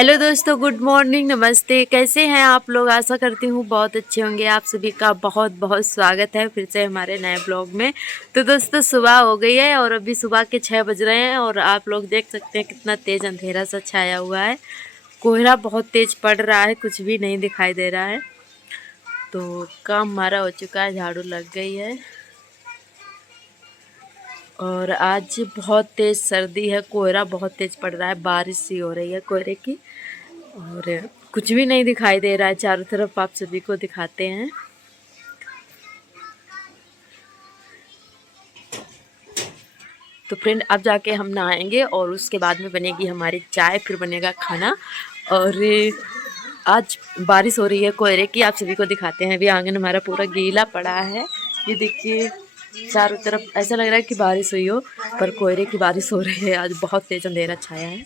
Hello दोस्तों, good morning, नमस्ते। कैसे हैं आप लोग? आशा करती हूँ बहुत अच्छे होंगे। आप सभी का बहुत बहुत स्वागत है फिर से हमारे नए ब्लॉग में। तो दोस्तों, सुबह हो गई है और अभी सुबह के 6 बज रहे हैं और आप लोग देख सकते हैं कितना तेज़ अंधेरा सा छाया हुआ है। कोहरा बहुत तेज़ पड़ रहा है, कुछ भी नहीं दिखाई दे रहा है। तो काम हमारा हो चुका है, झाड़ू लग गई है और आज बहुत तेज़ सर्दी है। कोहरा बहुत तेज़ पड़ रहा है, बारिश सी हो रही है कोहरे की और कुछ भी नहीं दिखाई दे रहा है चारों तरफ। आप सभी को दिखाते हैं। तो फ्रेंड, अब जाके हम नहाएंगे और उसके बाद में बनेगी हमारी चाय, फिर बनेगा खाना। और आज बारिश हो रही है कोहरे की, आप सभी को दिखाते हैं। अभी आंगन हमारा पूरा गीला पड़ा है। ये देखिए, चारों तरफ ऐसा लग रहा है कि बारिश हुई हो, पर कोहरे की बारिश हो रही है। आज बहुत तेज अंधेरा छाया है।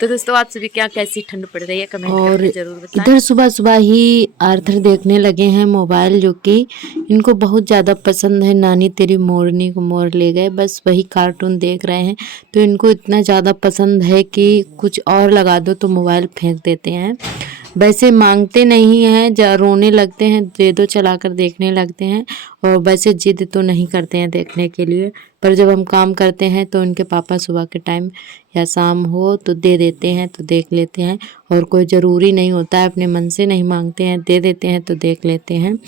तो दोस्तों, आप सभी क्या कैसी ठंड पड़ रही है कमेंट और करके ज़रूर बताएं। इधर सुबह सुबह ही आर्थर देखने लगे हैं मोबाइल, जो कि इनको बहुत ज़्यादा पसंद है। नानी तेरी मोरनी को मोर ले गए, बस वही कार्टून देख रहे हैं। तो इनको इतना ज़्यादा पसंद है कि कुछ और लगा दो तो मोबाइल फेंक देते हैं। वैसे मांगते नहीं हैं, रोने लगते हैं, दे दो चलाकर देखने लगते हैं। और वैसे जिद तो नहीं करते हैं देखने के लिए, पर जब हम काम करते हैं तो उनके पापा सुबह के टाइम या शाम हो तो दे देते हैं, तो देख लेते हैं। और कोई ज़रूरी नहीं होता है, अपने मन से नहीं मांगते हैं, दे देते हैं तो देख लेते हैं।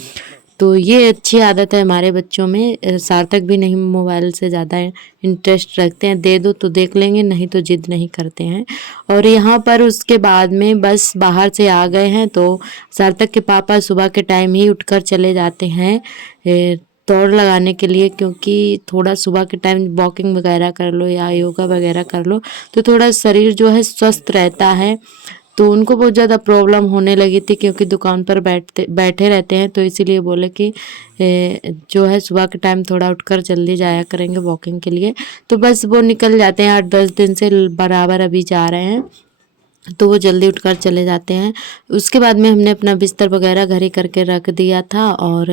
तो ये अच्छी आदत है हमारे बच्चों में। सार्थक भी नहीं मोबाइल से ज़्यादा इंटरेस्ट रखते हैं, दे दो तो देख लेंगे, नहीं तो जिद नहीं करते हैं। और यहाँ पर उसके बाद में बस बाहर से आ गए हैं तो सार्थक के पापा सुबह के टाइम ही उठकर चले जाते हैं दौड़ लगाने के लिए, क्योंकि थोड़ा सुबह के टाइम वॉकिंग वगैरह कर लो या योगा वगैरह कर लो तो थोड़ा शरीर जो है स्वस्थ रहता है। तो उनको बहुत ज़्यादा प्रॉब्लम होने लगी थी, क्योंकि दुकान पर बैठे रहते हैं। तो इसीलिए बोले कि जो है सुबह के टाइम थोड़ा उठकर जल्दी जाया करेंगे वॉकिंग के लिए। तो बस वो निकल जाते हैं, 8-10 दिन से बराबर अभी जा रहे हैं, तो वो जल्दी उठकर चले जाते हैं। उसके बाद में हमने अपना बिस्तर वगैरह घर ही करके रख दिया था और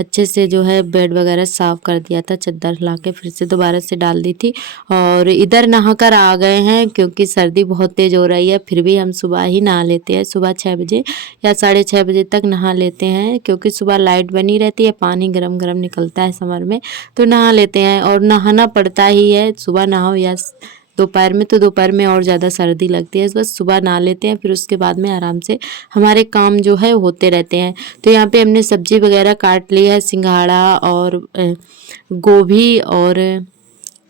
अच्छे से जो है बेड वगैरह साफ़ कर दिया था, चादर ला के फिर से दोबारा से डाल दी थी। और इधर नहाकर आ गए हैं, क्योंकि सर्दी बहुत तेज़ हो रही है। फिर भी हम सुबह ही नहा लेते हैं, सुबह 6 बजे या 6:30 बजे तक नहा लेते हैं, क्योंकि सुबह लाइट बनी रहती है, पानी गरम गरम निकलता है समर में, तो नहा लेते हैं। और नहाना पड़ता ही है, सुबह नहाओ या दोपहर में, तो दोपहर में और ज़्यादा सर्दी लगती है। बस सुबह नहा लेते हैं, फिर उसके बाद में आराम से हमारे काम जो है होते रहते हैं। तो यहाँ पे हमने सब्जी वगैरह काट ली है, सिंघाड़ा और गोभी और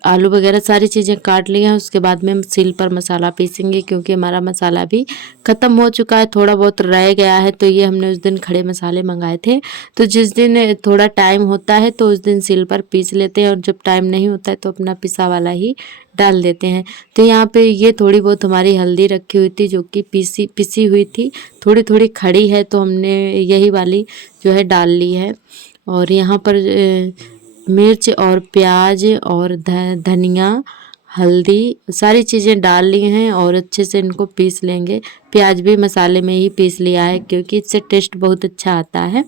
आलू वगैरह सारी चीज़ें काट ली हैं। उसके बाद में हम सील पर मसाला पीसेंगे, क्योंकि हमारा मसाला भी ख़त्म हो चुका है, थोड़ा बहुत रह गया है। तो ये हमने उस दिन खड़े मसाले मंगाए थे, तो जिस दिन थोड़ा टाइम होता है तो उस दिन सील पर पीस लेते हैं, और जब टाइम नहीं होता है तो अपना पिसा वाला ही डाल देते हैं। तो यहाँ पे ये थोड़ी बहुत हमारी हल्दी रखी हुई थी, जो कि पिसी हुई थी, थोड़ी थोड़ी खड़ी है, तो हमने यही वाली जो है डाल ली है। और यहाँ पर मिर्च और प्याज और धनिया, हल्दी सारी चीज़ें डाल ली हैं और अच्छे से इनको पीस लेंगे। प्याज भी मसाले में ही पीस लिया है, क्योंकि इससे टेस्ट बहुत अच्छा आता है।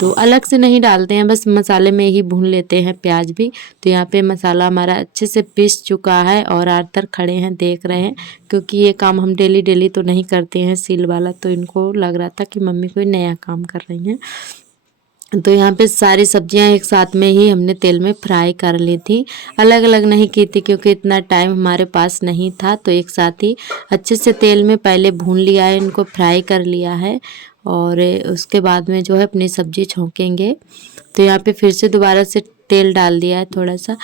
तो अलग से नहीं डालते हैं, बस मसाले में ही भून लेते हैं प्याज भी। तो यहाँ पे मसाला हमारा अच्छे से पीस चुका है और आर्थर खड़े हैं, देख रहे हैं, क्योंकि ये काम हम डेली डेली तो नहीं करते हैं सील वाला। तो इनको लग रहा था कि मम्मी कोई नया काम कर रही हैं। तो यहाँ पे सारी सब्जियां एक साथ में ही हमने तेल में फ्राई कर ली थी, अलग अलग नहीं की थी, क्योंकि इतना टाइम हमारे पास नहीं था। तो एक साथ ही अच्छे से तेल में पहले भून लिया है, इनको फ्राई कर लिया है। और उसके बाद में जो है अपनी सब्जी छौंकेंगे। तो यहाँ पे फिर से दोबारा से तेल डाल दिया है थोड़ा सा,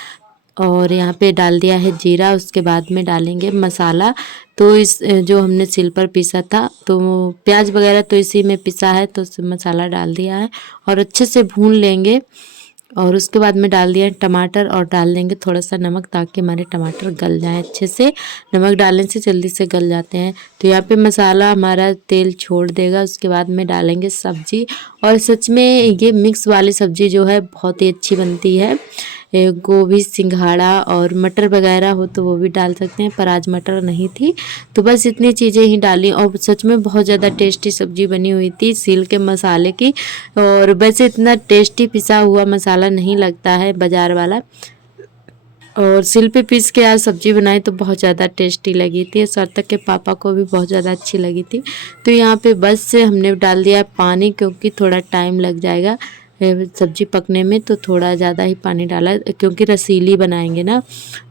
और यहाँ पे डाल दिया है जीरा। उसके बाद में डालेंगे मसाला। तो इस जो हमने सिल पर पीसा था, तो प्याज वगैरह तो इसी में पिसा है, तो मसाला डाल दिया है और अच्छे से भून लेंगे। और उसके बाद में डाल दिया टमाटर और डाल देंगे थोड़ा सा नमक, ताकि हमारे टमाटर गल जाएं अच्छे से। नमक डालने से जल्दी से गल जाते हैं। तो यहाँ पे मसाला हमारा तेल छोड़ देगा, उसके बाद में डालेंगे सब्जी। और सच में ये मिक्स वाली सब्जी जो है बहुत ही अच्छी बनती है। गोभी, सिंघाड़ा और मटर वगैरह हो तो वो भी डाल सकते हैं, पर आज मटर नहीं थी, तो बस इतनी चीज़ें ही डाली। और सच में बहुत ज़्यादा टेस्टी सब्जी बनी हुई थी सील के मसाले की। और वैसे इतना टेस्टी पिसा हुआ मसाला नहीं लगता है बाज़ार वाला। और सिल पे पीस के आज सब्जी बनाई तो बहुत ज़्यादा टेस्टी लगी थी। सार्थक के पापा को भी बहुत ज़्यादा अच्छी लगी थी। तो यहाँ पे बस से हमने डाल दिया पानी, क्योंकि थोड़ा टाइम लग जाएगा सब्जी पकने में, तो थोड़ा ज़्यादा ही पानी डाला क्योंकि रसीली बनाएंगे ना,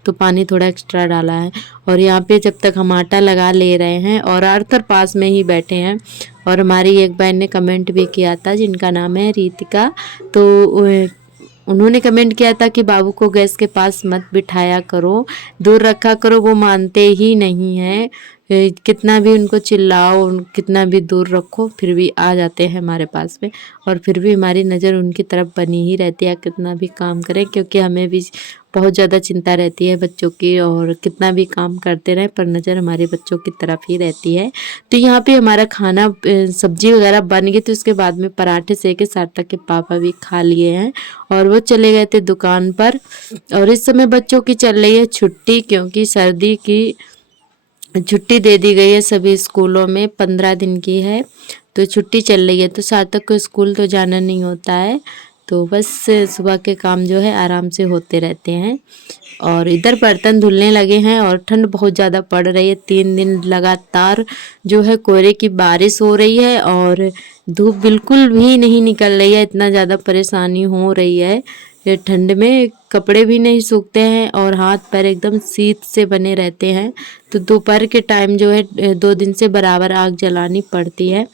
तो पानी थोड़ा एक्स्ट्रा डाला है। और यहाँ पे जब तक हम आटा लगा ले रहे हैं और आर्थर पास में ही बैठे हैं। और हमारी एक बहन ने कमेंट भी किया था जिनका नाम है रितिका, तो उन्होंने कमेंट किया था कि बाबू को गैस के पास मत बिठाया करो, दूर रखा करो, वो मानते ही नहीं हैं। कितना भी उनको चिल्लाओ, कितना भी दूर रखो, फिर भी आ जाते हैं हमारे पास में। और फिर भी हमारी नज़र उनकी तरफ बनी ही रहती है, कितना भी काम करें, क्योंकि हमें भी बहुत ज़्यादा चिंता रहती है बच्चों की, और कितना भी काम करते रहें पर नज़र हमारे बच्चों की तरफ ही रहती है। तो यहाँ पे हमारा खाना सब्जी वगैरह बन गई, तो उसके बाद में पराठे सेके सार्थक के पापा भी खा लिए हैं और वो चले गए थे दुकान पर। और इस समय बच्चों की चल रही है छुट्टी, क्योंकि सर्दी की छुट्टी दे दी गई है सभी स्कूलों में, 15 दिन की है, तो छुट्टी चल रही है। तो सार्थक को स्कूल तो जाना नहीं होता है, तो बस सुबह के काम जो है आराम से होते रहते हैं। और इधर बर्तन धुलने लगे हैं और ठंड बहुत ज़्यादा पड़ रही है। 3 दिन लगातार जो है कोहरे की बारिश हो रही है और धूप बिल्कुल भी नहीं निकल रही है, इतना ज़्यादा परेशानी हो रही है। ये ठंड में कपड़े भी नहीं सूखते हैं और हाथ पैर एकदम शीत से बने रहते हैं। तो दोपहर के टाइम जो है 2 दिन से बराबर आग जलानी पड़ती है।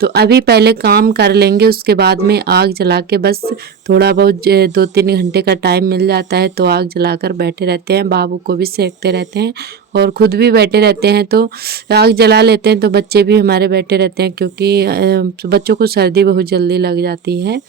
तो अभी पहले काम कर लेंगे, उसके बाद में आग जला के बस थोड़ा बहुत 2-3 घंटे का टाइम मिल जाता है तो आग जलाकर बैठे रहते हैं, बाबू को भी सेकते रहते हैं और खुद भी बैठे रहते हैं। तो आग जला लेते हैं तो बच्चे भी हमारे बैठे रहते हैं, क्योंकि बच्चों को सर्दी बहुत जल्दी लग जाती है,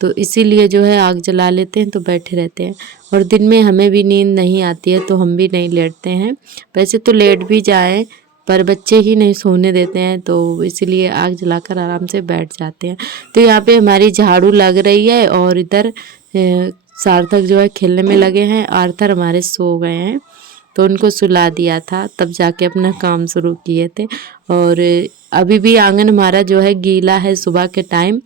तो इसीलिए जो है आग जला लेते हैं तो बैठे रहते हैं। और दिन में हमें भी नींद नहीं आती है तो हम भी नहीं लेटते हैं, वैसे तो लेट भी जाएं पर बच्चे ही नहीं सोने देते हैं, तो इसीलिए आग जलाकर आराम से बैठ जाते हैं। तो यहाँ पे हमारी झाड़ू लग रही है और इधर सार्थक जो है खेलने में लगे हैं। आर्थर हमारे सो गए हैं तो उनको सुला दिया था, तब जाके अपना काम शुरू किए थे। और अभी भी आंगन हमारा जो है गीला है, सुबह के टाइम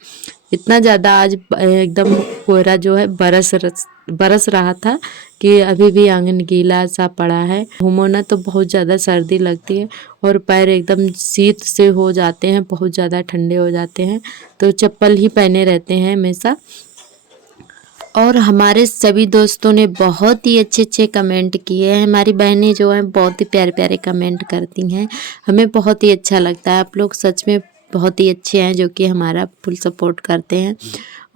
इतना ज़्यादा आज एकदम कोहरा जो है बरस रहा था कि अभी भी आंगन गीला सा पड़ा है। घूमो ना तो बहुत ज़्यादा सर्दी लगती है और पैर एकदम शीत से हो जाते हैं, बहुत ज़्यादा ठंडे हो जाते हैं, तो चप्पल ही पहने रहते हैं हमेशा। और हमारे सभी दोस्तों ने बहुत ही अच्छे अच्छे कमेंट किए हैं। हमारी बहनें जो हैं बहुत ही प्यारे प्यारे कमेंट करती हैं, हमें बहुत ही अच्छा लगता है। आप लोग सच में बहुत ही अच्छे हैं जो कि हमारा फुल सपोर्ट करते हैं।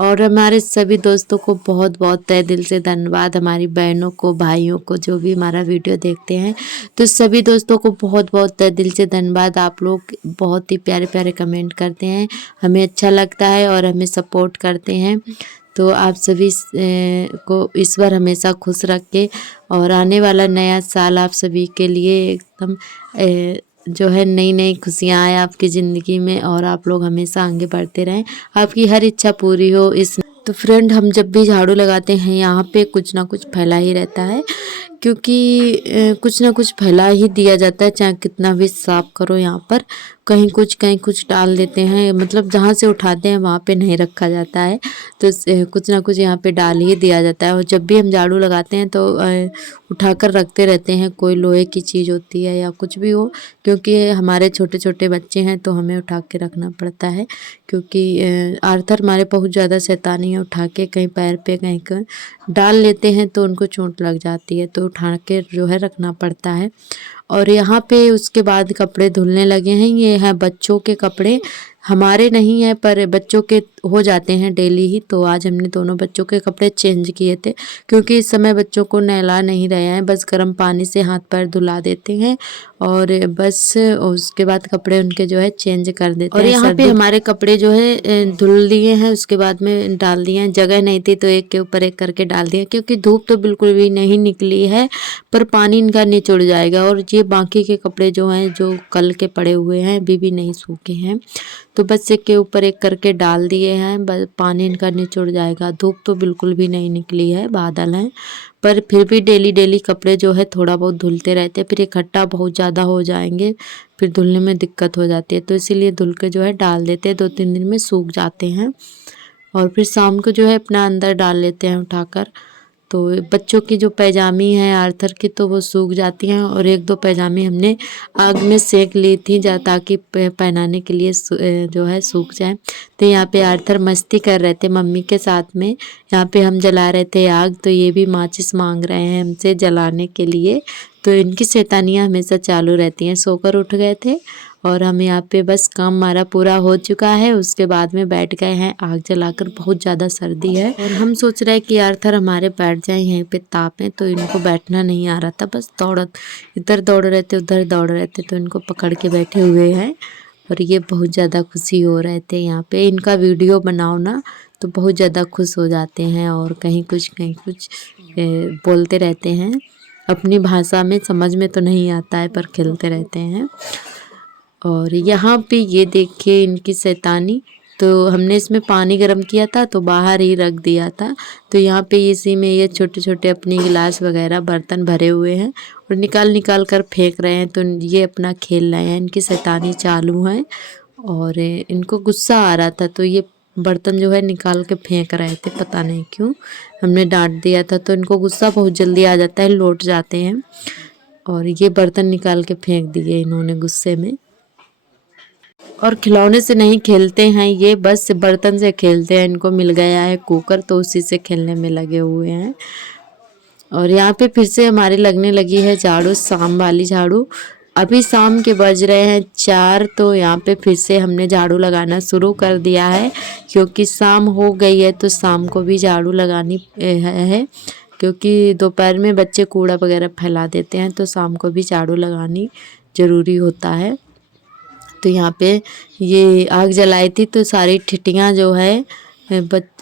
और हमारे सभी दोस्तों को बहुत बहुत तहे दिल से धन्यवाद, हमारी बहनों को, भाइयों को, जो भी हमारा वीडियो देखते हैं, तो सभी दोस्तों को बहुत बहुत तहे दिल से धन्यवाद। आप लोग बहुत ही प्यारे प्यारे कमेंट करते हैं, हमें अच्छा लगता है और हमें सपोर्ट करते हैं। तो आप सभी को ईश्वर हमेशा खुश रखे और आने वाला नया साल आप सभी के लिए एकदम जो है नई नई खुशियाँ आए आपकी ज़िंदगी में और आप लोग हमेशा आगे बढ़ते रहें, आपकी हर इच्छा पूरी हो। इस तो फ्रेंड, हम जब भी झाड़ू लगाते हैं यहाँ पे कुछ ना कुछ फैला ही रहता है, क्योंकि कुछ ना कुछ फैला ही दिया जाता है, चाहे कितना भी साफ करो यहाँ पर कहीं कुछ डाल देते हैं, मतलब जहाँ से उठाते हैं वहाँ पे नहीं रखा जाता है, तो कुछ ना कुछ यहाँ पे डाल ही दिया जाता है। और जब भी हम झाड़ू लगाते हैं तो उठाकर रखते रहते हैं, कोई लोहे की चीज़ होती है या कुछ भी हो, क्योंकि हमारे छोटे छोटे बच्चे हैं तो हमें उठा के रखना पड़ता है, क्योंकि आर्थर हमारे बहुत ज़्यादा शैतानी है, उठा के कहीं पैर पे कहीं डाल लेते हैं तो उनको चोट लग जाती है, तो उठा के जो है रखना पड़ता है। और यहाँ पे उसके बाद कपड़े धुलने लगे हैं, ये हैं बच्चों के कपड़े, हमारे नहीं है पर बच्चों के हो जाते हैं डेली ही। तो आज हमने दोनों बच्चों के कपड़े चेंज किए थे, क्योंकि इस समय बच्चों को नहला नहीं रहे हैं, बस गर्म पानी से हाथ पैर धुला देते हैं और बस उसके बाद कपड़े उनके जो है चेंज कर देते हैं। और यहाँ पे हमारे कपड़े जो है धुल दिए हैं, उसके बाद में डाल दिए हैं, जगह नहीं थी तो एक के ऊपर एक करके डाल दिया, क्योंकि धूप तो बिल्कुल भी नहीं निकली है पर पानी इनका निचुड़ जाएगा। और ये बाकी के कपड़े जो हैं जो कल के पड़े हुए हैं अभी भी नहीं सूखे हैं, तो बस एक के ऊपर एक करके डाल दिए हैं, बस पानी इनका निचुड़ जाएगा। धूप तो बिल्कुल भी नहीं निकली है, बादल हैं, पर फिर भी डेली डेली कपड़े जो है थोड़ा बहुत धुलते रहते हैं, फिर इकट्ठा बहुत ज़्यादा हो जाएंगे, फिर धुलने में दिक्कत हो जाती है, तो इसीलिए धुल के जो है डाल देते हैं, 2-3 दिन में सूख जाते हैं और फिर शाम को जो है अपना अंदर डाल लेते हैं उठाकर। तो बच्चों की जो पैजामी है आर्थर की तो वो सूख जाती हैं, और एक दो पैजामी हमने आग में सेक ली थी ताकि पहनाने के लिए जो है सूख जाए। तो यहाँ पे आर्थर मस्ती कर रहे थे मम्मी के साथ में। यहाँ पे हम जला रहे थे आग, तो ये भी माचिस मांग रहे हैं हमसे जलाने के लिए। तो इनकी शैतानियाँ हमेशा चालू रहती हैं। सोकर उठ गए थे और हम यहाँ पे बस काम हमारा पूरा हो चुका है, उसके बाद में बैठ गए हैं आग जलाकर। बहुत ज़्यादा सर्दी है और हम सोच रहे हैं कि आर्थर हमारे बैठ जाए यहीं पे ताप में, तो इनको बैठना नहीं आ रहा था। बस इधर दौड़ रहे थे उधर दौड़ रहे थे, तो इनको पकड़ के बैठे हुए हैं और ये बहुत ज़्यादा खुशी हो रहे थे। यहाँ पे इनका वीडियो बनाओ ना तो बहुत ज़्यादा खुश हो जाते हैं और कहीं कुछ बोलते रहते हैं अपनी भाषा में। समझ में तो नहीं आता है पर खेलते रहते हैं। और यहाँ पे ये देखिए इनकी शैतानी। तो हमने इसमें पानी गर्म किया था तो बाहर ही रख दिया था। तो यहाँ पे इसी में ये छोटे छोटे अपनी गिलास वगैरह बर्तन भरे हुए हैं और निकाल कर फेंक रहे हैं। तो ये अपना खेल रहे हैं, इनकी शैतानी चालू है और इनको गुस्सा आ रहा था, तो ये बर्तन जो है निकाल के फेंक रहे थे। पता नहीं क्यों हमने डांट दिया था, तो इनको गुस्सा बहुत जल्दी आ जाता है, लौट जाते हैं। और ये बर्तन निकाल के फेंक दिए इन्होंने गुस्से में। और खिलौने से नहीं खेलते हैं ये, बस बर्तन से खेलते हैं। इनको मिल गया है कुकर तो उसी से खेलने में लगे हुए हैं। और यहाँ पे फिर से हमारी लगने लगी है झाड़ू, शाम वाली झाड़ू। अभी शाम के बज रहे हैं 4, तो यहाँ पे फिर से हमने झाड़ू लगाना शुरू कर दिया है, क्योंकि शाम हो गई है तो शाम को भी झाड़ू लगानी है। क्योंकि दोपहर में बच्चे कूड़ा वगैरह फैला देते हैं, तो शाम को भी झाड़ू लगानी ज़रूरी होता है। तो यहाँ पे ये आग जलाई थी तो सारी ठिठियाँ जो है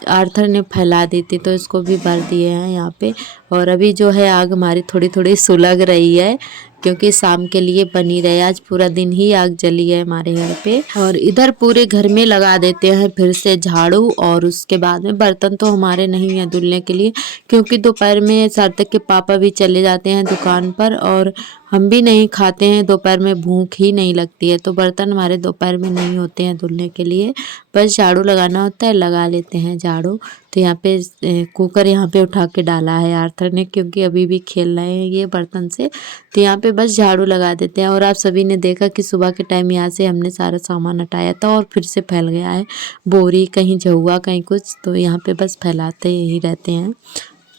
आर्थर ने फैला दी थी, तो इसको भी भर दिए हैं यहाँ पे। और अभी जो है आग हमारी थोड़ी थोड़ी सुलग रही है, क्योंकि शाम के लिए बनी रहे। आज पूरा दिन ही आग जली है हमारे घर पे। और इधर पूरे घर में लगा देते हैं फिर से झाड़ू। और उसके बाद में बर्तन तो हमारे नहीं है धुलने के लिए, क्योंकि दोपहर में सार्थक के पापा भी चले जाते हैं दुकान पर और हम भी नहीं खाते हैं। दोपहर में भूख ही नहीं लगती है, तो बर्तन हमारे दोपहर में नहीं होते हैं धुलने के लिए। बस झाड़ू लगाना होता है, लगा लेते हैं झाड़ू। तो यहाँ पे कुकर यहाँ पे उठा के डाला है आर्थर ने, क्योंकि अभी भी खेल रहे हैं ये बर्तन से। तो यहाँ पे बस झाड़ू लगा देते हैं। और आप सभी ने देखा कि सुबह के टाइम यहाँ से हमने सारा सामान हटाया था और फिर से फैल गया है, बोरी कहीं झुआ कहीं कुछ। तो यहाँ पे बस फैलाते ही रहते हैं,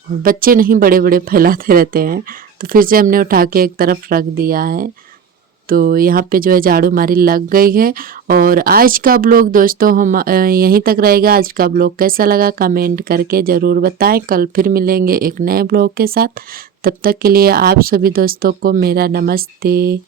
और बच्चे नहीं बड़े बड़े फैलाते रहते हैं। तो फिर से हमने उठा के एक तरफ रख दिया है। तो यहाँ पे जो है झाड़ू हमारी लग गई है। और आज का ब्लॉग दोस्तों हम यहीं तक रहेगा। आज का ब्लॉग कैसा लगा कमेंट करके ज़रूर बताएं। कल फिर मिलेंगे एक नए ब्लॉग के साथ। तब तक के लिए आप सभी दोस्तों को मेरा नमस्ते।